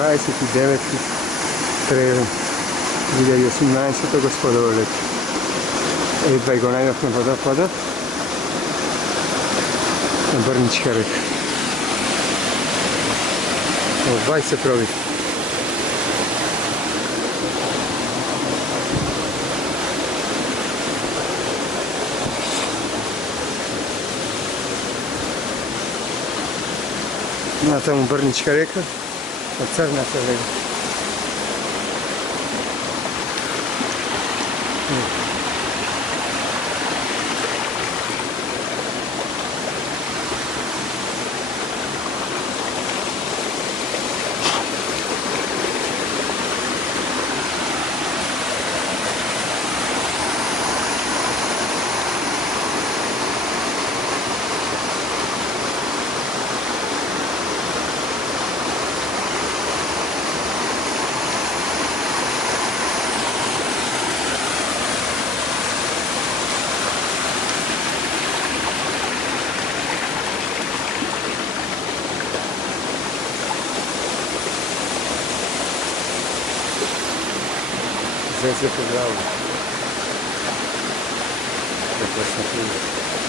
29. 3. 2018 gospodovlje. Едва го најдовме водопадот на Брничка река. Во 20 проби. Натаму Брничка река, а Црна се лега. Zezé Federal. Preкрасно.